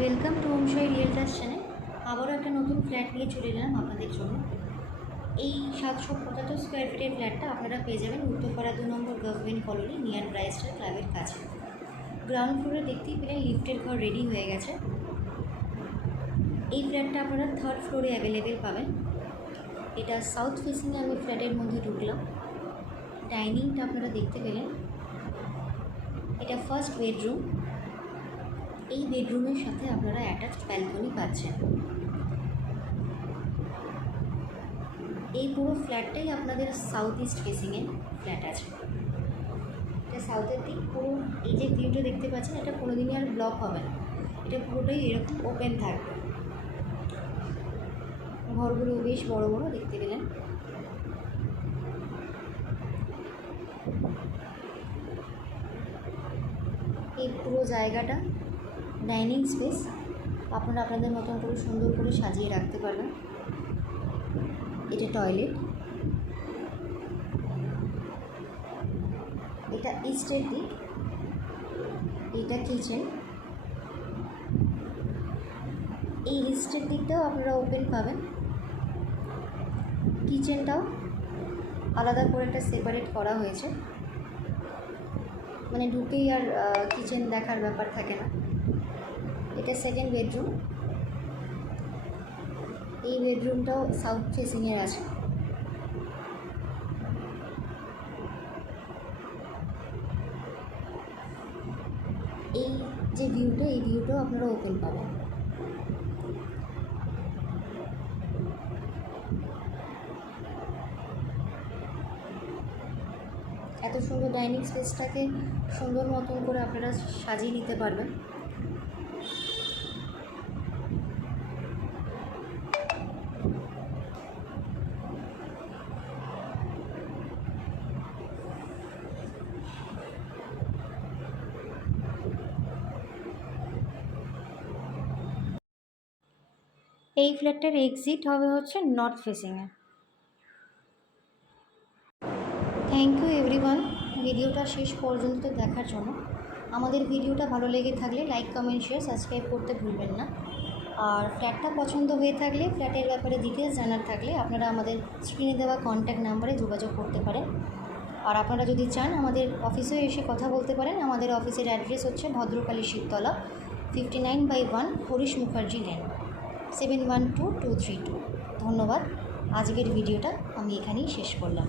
Welcome to Omshai realtors channel. আবারও একটা নতুন ফ্ল্যাট নিয়ে চলে এলাম আপনাদের জন্য। এই 775 স্কোয়ার ফিটের ফ্ল্যাটটা আপনারা পেয়ে যাবেন উত্তরপাড়া 2 নম্বর government colony near bright star ক্লাবের কাছে। গ্রাউন্ড ফ্লোরে দেখতেই পেলেন লিফটের ঘর রেডি হয়ে গেছে। এই ফ্ল্যাটটা আপনারা 3rd ফ্লোরে অ্যাভেলেবেল পাবেন। এটা সাউথ ফেসিংয়ে আমি ফ্ল্যাটের মধ্যে ঢুকলাম। ডাইনিংটা আপনারা দেখতে পেলেন। এটা ফার্স্ট বেডরুম। এই বেডরুমের সাথে আপনারা অ্যাটাচড ব্যালকনি পাচ্ছেন। এই পুরো ফ্ল্যাটটাই আপনাদের সাউথ ইস্ট ফেসিংয়ে ফ্ল্যাট আছে। এটা সাউথের দিক। পুরো এই যে ভিউটা দেখতে পাচ্ছেন, এটা কোনোদিনই আর ব্লক হবে না, এটা পুরোটাই এরকম ওপেন থাকবে। ঘরগুলো বেশ বড় বড় দেখতে পেলেন। এই পুরো জায়গাটা ডাইনিং স্পেস, আপনারা আপনাদের মতন করে সুন্দর করে সাজিয়ে রাখতে পারবেন। এটা টয়লেট, এটা ইস্টের দিক, এটা কিচেন। এই ইস্টের দিকটাও আপনারা ওপেন পাবেন। কিচেনটাও আলাদা করে একটা সেপারেট করা হয়েছে, মানে ঢুকেই আর কিচেন দেখার ব্যাপার থাকে না। এটা সেকেন্ড বেডরুম। এই বেডরুমটাও সাউথ ফেসিংয়ের আছে। এই যে ভিউটা, এই ভিউটাও আপনারা ওপেন পাবেন। এত সুন্দর ডাইনিং স্পেসটাকে সুন্দর মতন করে আপনারা সাজিয়ে নিতে পারবেন। এই ফ্ল্যাটটার এক্সিট হবে হচ্ছে নর্থ ফেসিংয়ে। থ্যাংক ইউ এভরিওয়ান ভিডিওটা শেষ পর্যন্ত দেখার জন্য। আমাদের ভিডিওটা ভালো লেগে থাকলে লাইক, কমেন্ট, শেয়ার, সাবস্ক্রাইব করতে ভুলবেন না। আর ফ্ল্যাটটা পছন্দ হয়ে থাকলে, ফ্ল্যাটের ব্যাপারে ডিটেলস জানার থাকলে আপনারা আমাদের স্ক্রিনে দেওয়া কন্ট্যাক্ট নাম্বারে যোগাযোগ করতে পারেন। আর আপনারা যদি চান আমাদের অফিসেও এসে কথা বলতে পারেন। আমাদের অফিসের অ্যাড্রেস হচ্ছে ভদ্রকালী শিবতলা, 59/1 হরিশ মুখার্জি লেন, 712232। ধন্যবাদ। আজকের ভিডিওটা আমি এখানেই শেষ করলাম।